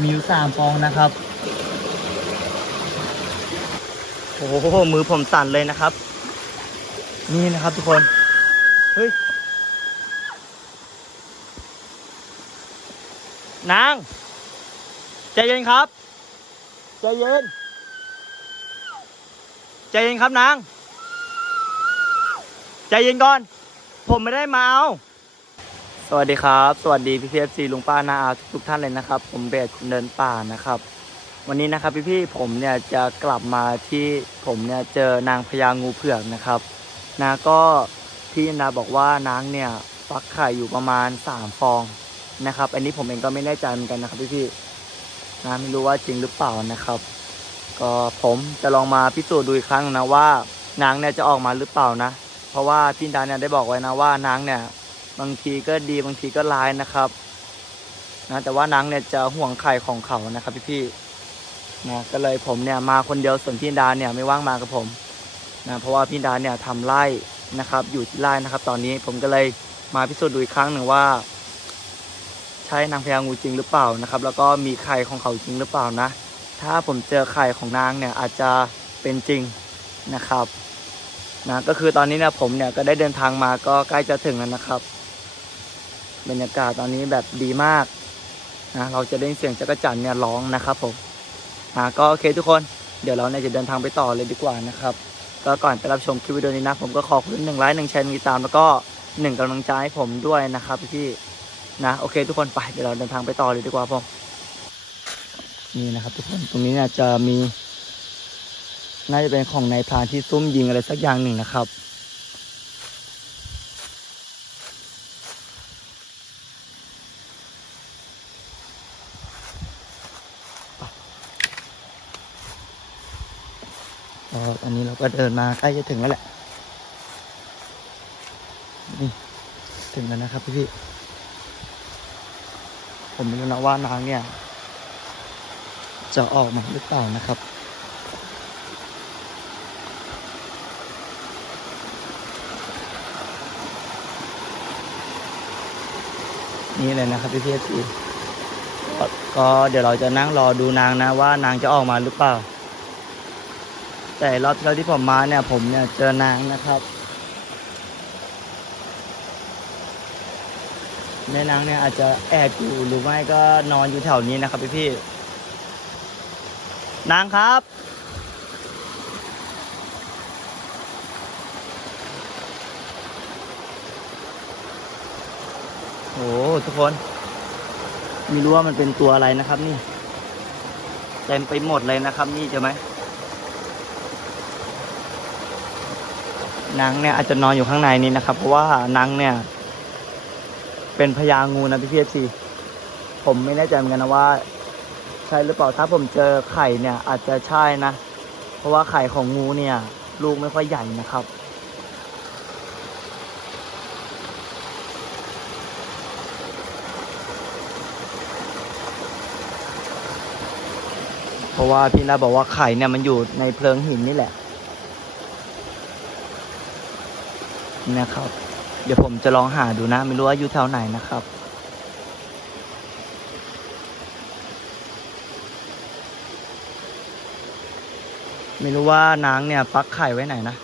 มีอยู่สามฟองนะครับ โอ้โห มือผมสั่นเลยนะครับ นี่นะครับทุกคน เฮ้ย นาง ใจเย็นครับ ใจเย็น ใจเย็นครับนาง ใจเย็นก่อน ผมไม่ได้มาเอา สวัสดีครับ สวัสดีพี่พีเอฟซีลุงป้านาอาทุกท่านเลยนะครับ ผมเบสคนเดินป่านะครับ วันนี้นะครับพี่ๆผมเนี่ยจะกลับมาที่ผมเนี่ยเจอนางพญางูเผือกนะครับนาก็พี่นาบอกว่านางเนี่ยฟักไข่อยู่ประมาณสามฟองนะครับ อันนี้ผมเองก็ไม่แน่ใจเหมือนกันนะครับพี่ๆนะไม่รู้ว่าจริงหรือเปล่านะครับ ก็ผมจะลองมาพิสูจน์ดูอีกครั้งนะว่านางเนี่ยจะออกมาหรือเปล่านะ เพราะว่าพี่ดาเนี่ยได้บอกไว้นะว่านางเนี่ย บางทีก็ดีบางทีก็ร้ายนะครับนะแต่ว่านางเนี่ยจะห่วงไข่ของเขานะครับพี่ๆนะก็เลยผมเนี่ยมาคนเดียวส่วนพี่ดาเนี่ยไม่ว่างมากับผมนะเพราะว่าพี่ดาเนี่ยทำไร่นะครับ อยู่ที่ไร่นะครับ ตอนนี้ผมก็เลยมาพิสูจน์ดูอีกครั้งหนึ่งว่า ใช่นางพญางูจริงหรือเปล่านะครับ แล้วก็มีไข่ของเขาจริงหรือเปล่านะ ถ้าผมเจอไข่ของนางเนี่ยอาจจะเป็นจริงนะครับนะก็คือตอนนี้เนี่ยผมเนี่ยก็ได้เดินทางมาก็ใกล้จะถึงแล้วนะครับ บรรยากาศตอนนี้แบบดีมากนะเราจะได้ยินเสียงจักรจันเนี่ยร้องนะครับผมนะก็โอเคทุกคนเดี๋ยวเราเนี่ยจะเดินทางไปต่อเลยดีกว่านะครับก็ก่อนไปรับชมคลิปวิดีโอนี้นะ ผมก็ขอคุณหนึ่งไลค์หนึ่งแชร์หนึ่งติดตามแล้วก็หนึ่งกำลังใจให้ผมด้วยนะครับพี่นะโอเคทุกคนไปเดี๋ยวเราเดินทางไปต่อเลยดีกว่าผมนี่นะครับทุกคนตรงนี้เนี่ยจะมี น่าจะเป็นของนายพรานที่ซุ่มยิงอะไรสักอย่างหนึ่งนะครับ ก็อันนี้เรา ก็เดินมาใกล้จะถึงแล้วแหละนี่ถึงแล้วนะครับพี่พี่ๆผมไม่รู้นะว่านางเนี่ย จะออกมาหรือเปล่านะครับนี่เลยนะครับพี่พี่ทีก็เดี๋ยวเราจะนั่งรอดูนางนะว่านางจะออกมาหรือเปล่า แต่รอบที่แล้วที่ผมมาเนี่ยผมเนี่ยเจอนางนะครับแม่นางเนี่ยอาจจะแอบอยู่หรือไม่ก็นอนอยู่แถวนี้นะครับพี่พี่นางครับ โอ้ทุกคนไม่รู้ว่ามันเป็นตัวอะไรนะครับนี่เต็มไปหมดเลยนะครับนี่เจอไหม นางเนี่ยอาจจะนอนอยู่ข้างในนี้นะครับ เพราะว่านางเนี่ย เป็นพญางูนะพี่พีเอฟซีผมไม่แน่ใจเหมือนกันนะว่า ใช่หรือเปล่าถ้าผมเจอไข่เนี่ย อาจจะใช่นะ เพราะว่าไข่ของงูเนี่ย ลูกไม่ค่อยใหญ่นะครับเพราะว่าพี่นาบอกว่าไข่เนี่ยมันอยู่ในเพลิงหินนี่แหละ นะครับ เดี๋ยวผมจะลองหาดูนะ ไม่รู้ว่าอยู่แถวไหนนะครับ ไม่รู้ว่านางเนี่ยฟักไข่ไว้ไหนนะ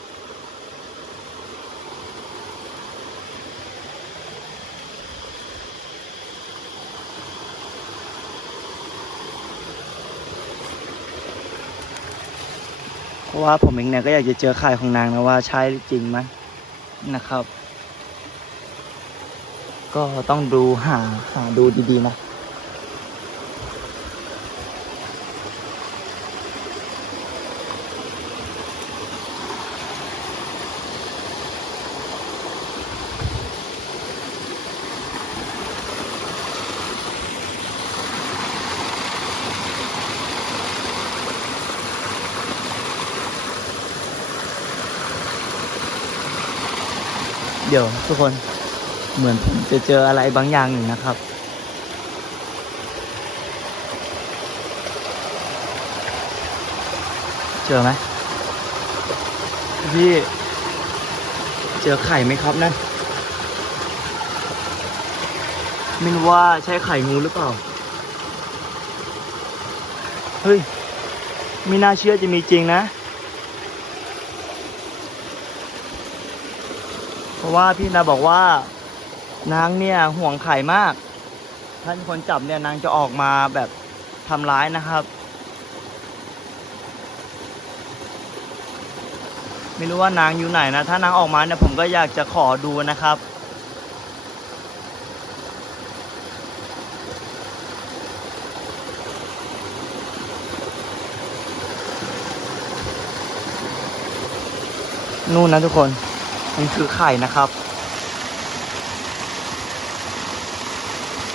เพราะว่าผมเองเนี่ยก็อยากจะเจอไข่ของนางนะว่าใช่จริงไหม นะครับ ก็ต้องดูหาหาดูดีๆนะ เดี๋ยวทุกคนเหมือนผมจะเจออะไรบางอย่างหนึ่งนะครับ เจอไหมพี่เจอไข่ไหมครับนั่นม่รู้ว่าใช่ไข่งูหรือเปล่า เฮ้ยไม่น่าเชื่อจะมีจริงนะ เพ ราะว่าพี่นาบอกว่านางเนี่ยห่วงไข่มาก ท่านคนจับเนี่ยนางจะออกมาแบบทำร้ายนะครับ ไม่รู้ว่านางอยู่ไหนนะ ถ้านางออกมาเนี่ยผมก็อยากจะขอดูนะครับนู่นนะทุกคน นคือไข่นะครับ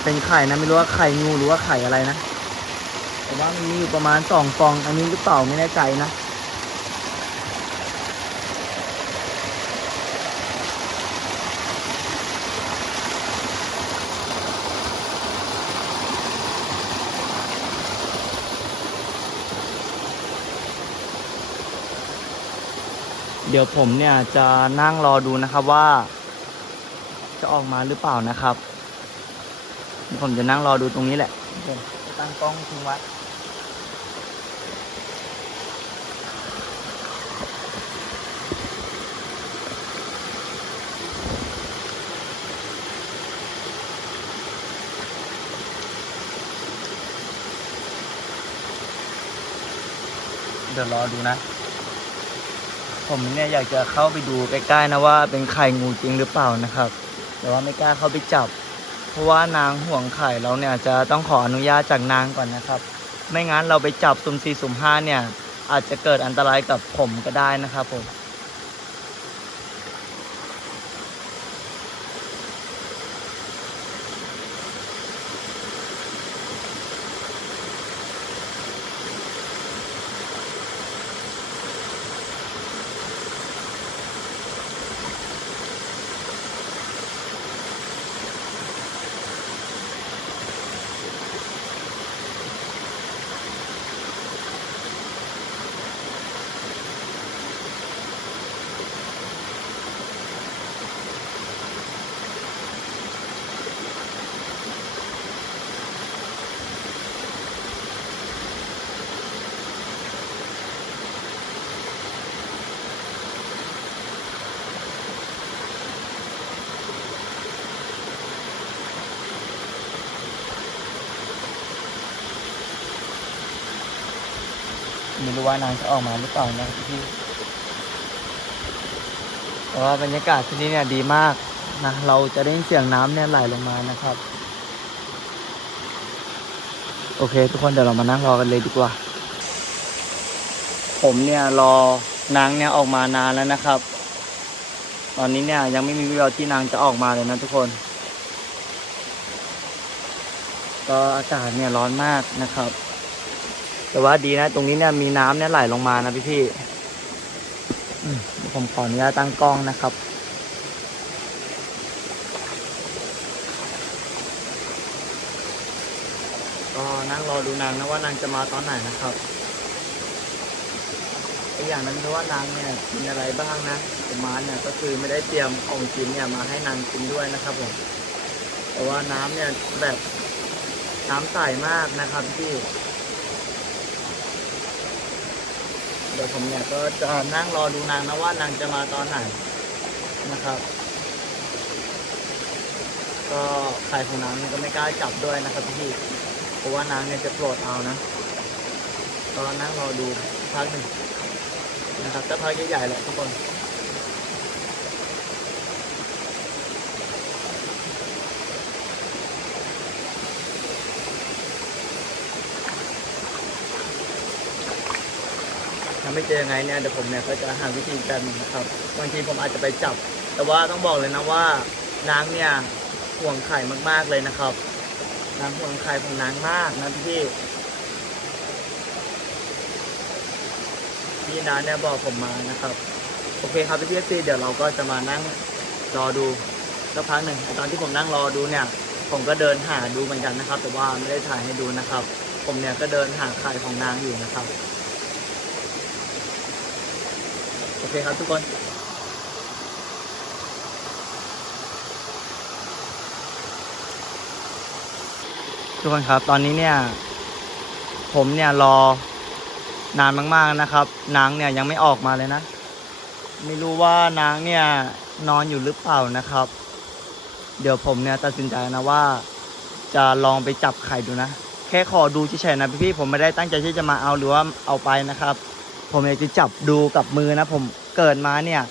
เป็นไข่นะไม่รู้ว่าไข่งูหรือว่าไข่อะไรนะ แต่ว่ามันมีอยู่ประมาณสองฟอง อันนี้หรือเปล่าไม่แน่ใจนะ เดี๋ยวผมเนี่ยจะนั่งรอดูนะครับว่า จะออกมาหรือเปล่านะครับ ผมจะนั่งรอดูตรงนี้แหละเดี๋ยวตั้งกล้องทิ้งไว้เดี๋ยวรอดูนะ ผมเนี่ยอยากจะเข้าไปดูใกล้ๆนะว่าเป็นไข่งูจริงหรือเปล่านะครับ แต่ว่าไม่กล้าเข้าไปจับ เพราะว่านางห่วงไข่เราเนี่ยจะต้องขออนุญาตจากนางก่อนนะครับ ไม่งั้นเราไปจับสุ่มสี่สุ่มห้าเนี่ยอาจจะเกิดอันตรายกับผมก็ได้นะครับผม ไม่รู้ว่านางจะออกมาหรือเปล่านะพี่แต่ว่าบรรยากาศที่นี่เนี่ยดีมากนะเราจะได้ยินเสียงน้ำเนี่ยไหลลงมานะครับ โอเค ทุกคนเดี๋ยวเรามานั่งรอกันเลยดีกว่า ผมเนี่ยรอนางเนี่ยออกมานานแล้วนะครับ ตอนนี้เนี่ยยังไม่มีวิวที่นางจะออกมาเลยนะทุกคน ก็อากาศเนี่ยร้อนมากนะครับ แต่ว่าดีนะ ตรงนี้เนี่ยมีน้ำเนี่ยไหลลงมานะพี่พี่ๆอืมผมขออนุญาตตั้งกล้องนะครับ ก็นั่งรอดูนางนะว่านางจะมาตอนไหนนะครับอีกอย่างนั้นเพราะว่านางเนี่ยกินอะไรบ้างนะผมมาเนี่ยก็คือไม่ได้เตรียมของกินเนี่ยมาให้นางกินด้วยนะครับผมแต่ว่าน้ำเนี่ยแบบน้ำใสมากนะครับพี่ เดี๋ยวผมเนี่ยก็จะนั่งรอดูนางนะว่านางจะมาตอนไหนนะครับ ก็ใครของนางก็ไม่กล้าจับด้วยนะครับพี่เพราะว่านางเนี่ยจะโกรธเอานะก็นั่งรอดูพักหนึ่งนะครับจะพักใหญ่ๆแหละทุกคน ไม่เจอยังไงเนี่ยเดี๋ยวผมเนี่ยก็จะหาวิธีการนะครับบางทีผมอาจจะไปจับ แต่ว่าต้องบอกเลยนะว่านางเนี่ยห่วงไข่มากๆเลยนะครับนางห่วงไข่ของนางมากนะพี่พี่น้าเนี่ยบอกผมมานะครับ โอเคครับพี่พี่เดี๋ยวเราก็จะมานั่งรอดูสักพักหนึ่งตอนที่ผมนั่งรอดูเนี่ย ผมก็เดินหาดูเหมือนกันนะครับ แต่ว่าไม่ได้ถ่ายให้ดูนะครับ ผมเนี่ยก็เดินหาไข่ของนางอยู่นะครับ โอ เคครับทุกคนทุกคนครับ ตอนนี้เนี่ย ผมเนี่ยรอนานมากๆนะครับ นางเนี่ยยังไม่ออกมาเลยนะ ไม่รู้ว่านางเนี่ยนอนอยู่หรือเปล่านะครับ เดี๋ยวผมเนี่ยตัดสินใจนะว่า จะลองไปจับไข่ดูนะ แค่ขอดูเฉยๆนะพี่ๆผมไม่ได้ตั้งใจที่จะมาเอาหรือว่าเอาไปนะครับ ผมอยากจะจับดูกับมือนะ ผม เกิดมาเนี่ย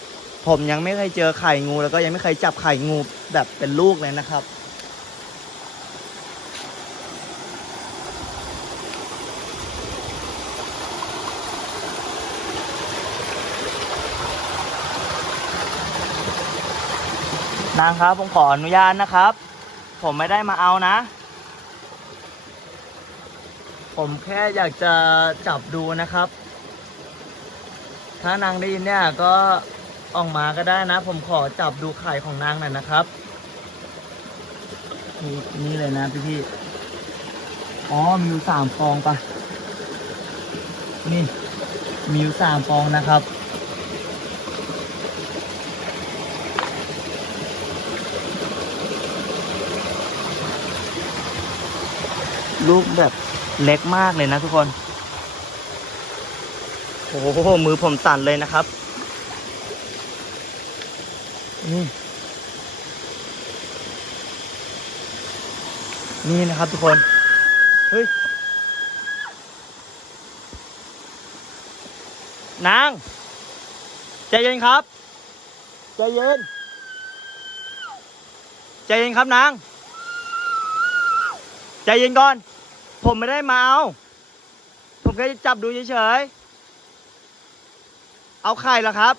ผมยังไม่เคยเจอไข่งู แล้วก็ยังไม่เคยจับไข่งูแบบเป็นลูกเลยนะครับ นางครับ ผมขออนุญาตนะครับ ผมไม่ได้มาเอานะ ผมแค่อยากจะจับดูนะครับ ถ้านางได้ยินเนี่ยก็ออกมาก็ได้นะ ผมขอจับดูไข่ของนางหน่อยนะครับนี่นี่เลยนะพี่พี่อ๋อมีอยู่สามฟองปะนี่มีอยู่สามฟองนะครับลูกแบบเล็กมากเลยนะทุกคน โอ้โหมือผมสั่นเลยนะครับนี่นี่นะครับทุกคน เฮ้ย นาง ใจเย็นครับ ใจเย็น ใจเย็นครับนาง ใจเย็นก่อน ผมไม่ได้มาเอา ผมแค่จะจับดูเฉยๆ เอาไข่เหรอครับ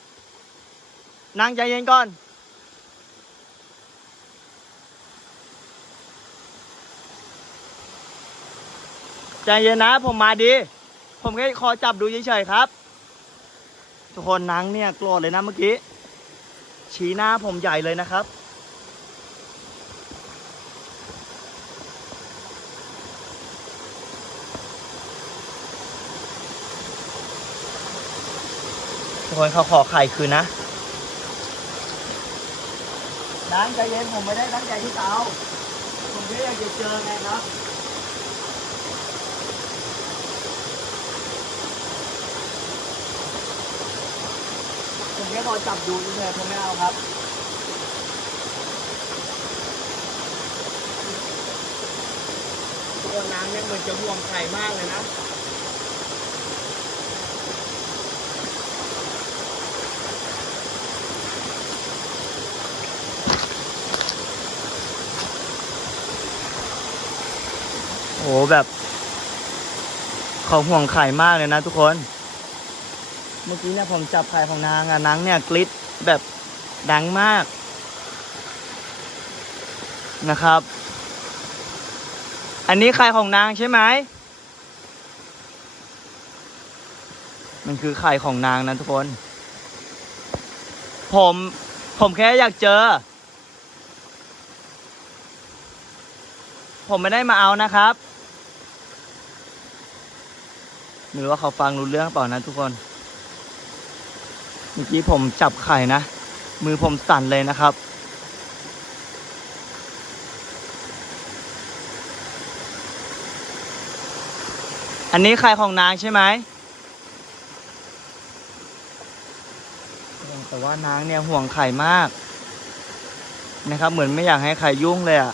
นางใจเย็นก่อน ใจเย็นนะผมมาดี ผมแค่ขอจับดูเฉยๆครับ ทุกคนนางเนี่ยโกรธเลยนะเมื่อกี้ ชี้หน้าผมใหญ่เลยนะครับ ทุกคนเขาขอไข่คืนนะนางใจเย็นผมไม่ได้ตั้งใจที่จะเอาผมแค่อยากจะเจอไงครับผมแค่ขอจับดูเฉยๆผมไม่เอาครับตัวนางเนี่ยเหมือนจะห่วงไข่มากเลยนะ แบบเขาห่วงไข่มากเลยนะทุกคน เมื่อกี้เนี่ยผมจับไข่ของนางอะนางเนี่ยกริดแบบดังมากนะครับ อันนี้ไข่ของนางใช่ไหม มันคือไข่ของนางนะทุกคน ผม ผมแค่อยากเจอ ผมไม่ได้มาเอานะครับ หรือว่าเขาฟังรู้เรื่องเปล่านะทุกคน เมื่อกี้ผมจับไข่นะ มือผมสั่นเลยนะครับ อันนี้ไข่ของนางใช่ไหมแต่ว่านางเนี่ยห่วงไข่มากนะครับ เหมือนไม่อยากให้ใครยุ่งเลยอะ่ะ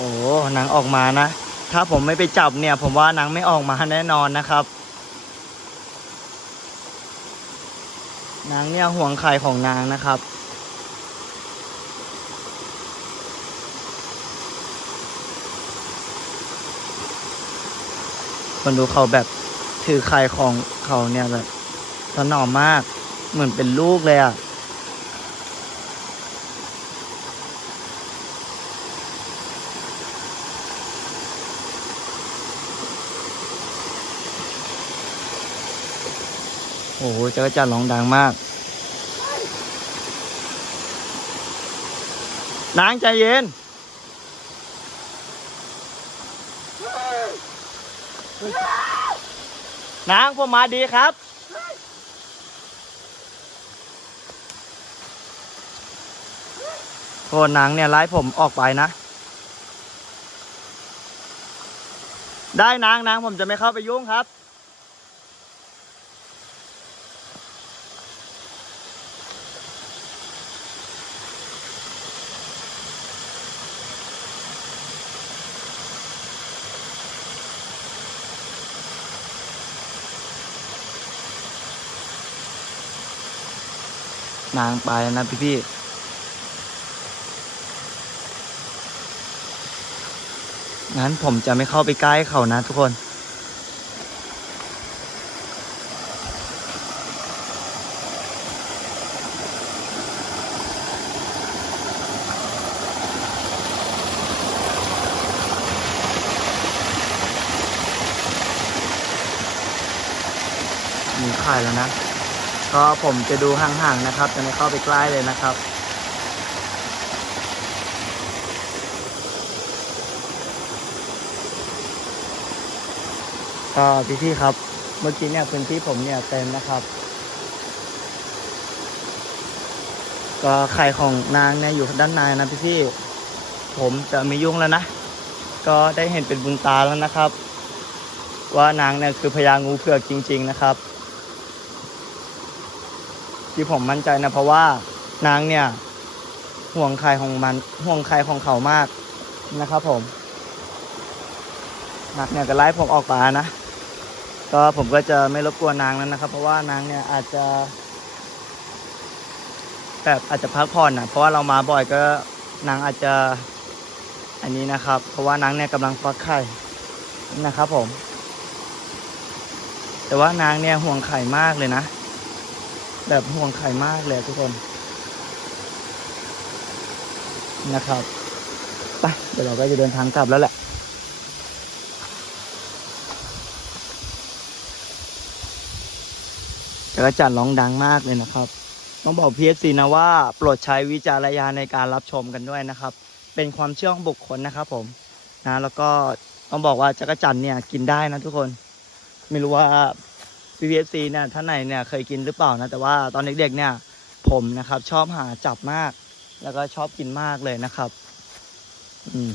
อ้นางออกมานะ ถ้าผมไม่ไปจับเนี่ย ผมว่านางไม่ออกมาแน่นอนนะครับ นางเนี่ยห่วงไข่ของนางนะครับคนดูเขาแบบถือไข่ของเขาเนี่ยแบบถนอมมาก เหมือนเป็นลูกเลยอะ โอ้โหจ้าจัาร์ร้องดังมาก นางใจเย็น นางผมมาดีครับ โอ้นางเนี่ยไล่ผมออกไปนะ ได้นางนางผมจะไม่เข้าไปยุ่งครับ นางไปนะพี่พี่ๆงั้นผมจะไม่เข้าไปใกล้เขานะทุกคน มีไข่แล้วนะ ก็ผมจะดูห่างๆนะครับ จะไม่เข้าไปใกล้เลยนะครับ ก็พี่ๆครับ เมื่อกี้เนี่ยพื้นที่ผมเนี่ยเต็มนะครับ ก็ไข่ของนางเนี่ยอยู่ด้านในนะพี่ๆผมจะไม่ยุ่งแล้วนะ ก็ได้เห็นเป็นบุญตาแล้วนะครับ ว่านางเนี่ยคือพญางูเผือกจริง ๆ นะครับ ที่ผมมั่นใจนะเพราะว่านางเนี่ยห่วงไข่ของมันห่วงไข่ของเขามากนะครับผมนักเนี่ยก็ไล่ผมออกป่านะ ก็ผมก็จะไม่รบกวนนางแล้วนะครับ เพราะว่านางเนี่ยอาจจะแบบอาจจะพักผ่อนนะเพราะว่าเรามาบ่อยก็นางอาจจะอันนี้นะครับ เพราะว่านางเนี่ยกำลังฟักไข่นะครับผม แต่ว่านางเนี่ยห่วงไข่มากเลยนะ แบบห่วงไข่มากเลยทุกคนนะครับไปเดี๋ยวเราก็จะเดินทางกลับแล้วแหละจักรจันร้องดังมากเลยนะครับ ต้องบอกพีเอซีนะว่า โปรดใช้วิจารณญาณในการรับชมกันด้วยนะครับ เป็นความเชื่อของบุคคลนะครับผมนะแล้วก็ต้องบอกว่าจักรจันเนี่ยกินได้นะทุกคน ไม่รู้ว่า VFC เนี่ยท่านไหนเนี่ยเคยกินหรือเปล่านะแต่ว่าตอนเด็กๆเนี่ยผมนะครับชอบหาจับมาก แล้วก็ชอบกินมากเลยนะครับ อืม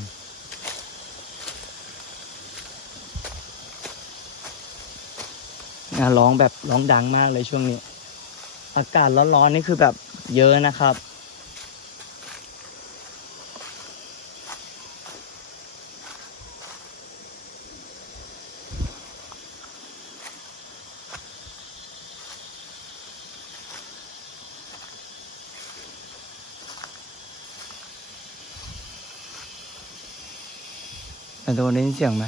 นะร้องแบบร้องดังมากเลยช่วงนี้ อากาศร้อนๆนี่คือแบบเยอะนะครับ แต่โดนได้ยินเสียงไหม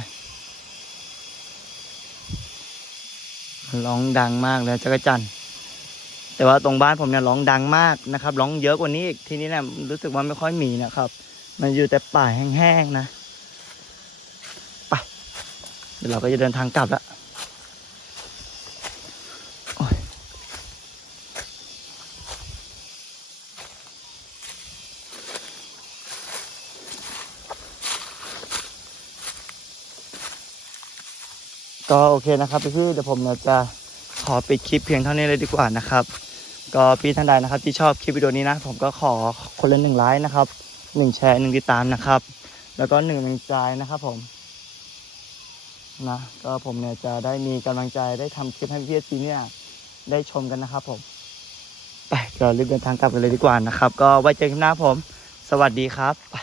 ร้องดังมากเลยจักรจันแต่ว่าตรงบ้านผมเนี่ยร้องดังมากนะครับ ร้องเยอะกว่านี้อีกทีนี้เนี่ยรู้สึกว่าไม่ค่อยมีนะครับ มันอยู่แต่ป่าแห้งๆนะไปเดี๋ยวเราก็จะเดินทางกลับละ ก็โอเคนะครับพี่ๆเดี๋ยวผมจะขอปิดคลิปเพียงเท่านี้เลยดีกว่านะครับ ก็พี่ท่านใดนะครับ ที่ชอบคลิปวิดีโอนี้นะ ผมก็ขอคนละหนึ่งไลค์นะครับหนึ่งแชร์หนึ่งติดตามนะครับ แล้วก็หนึ่งกำลังใจนะครับผมนะก็ผมเนี่ยจะได้มีกำลังใจได้ทำคลิปให้พี่ๆเนี่ยได้ชมกันนะครับผม ไปเรารีบเดินทางกลับกันเลยดีกว่านะครับ ก็ไว้เจอกันหน้าผม สวัสดีครับไป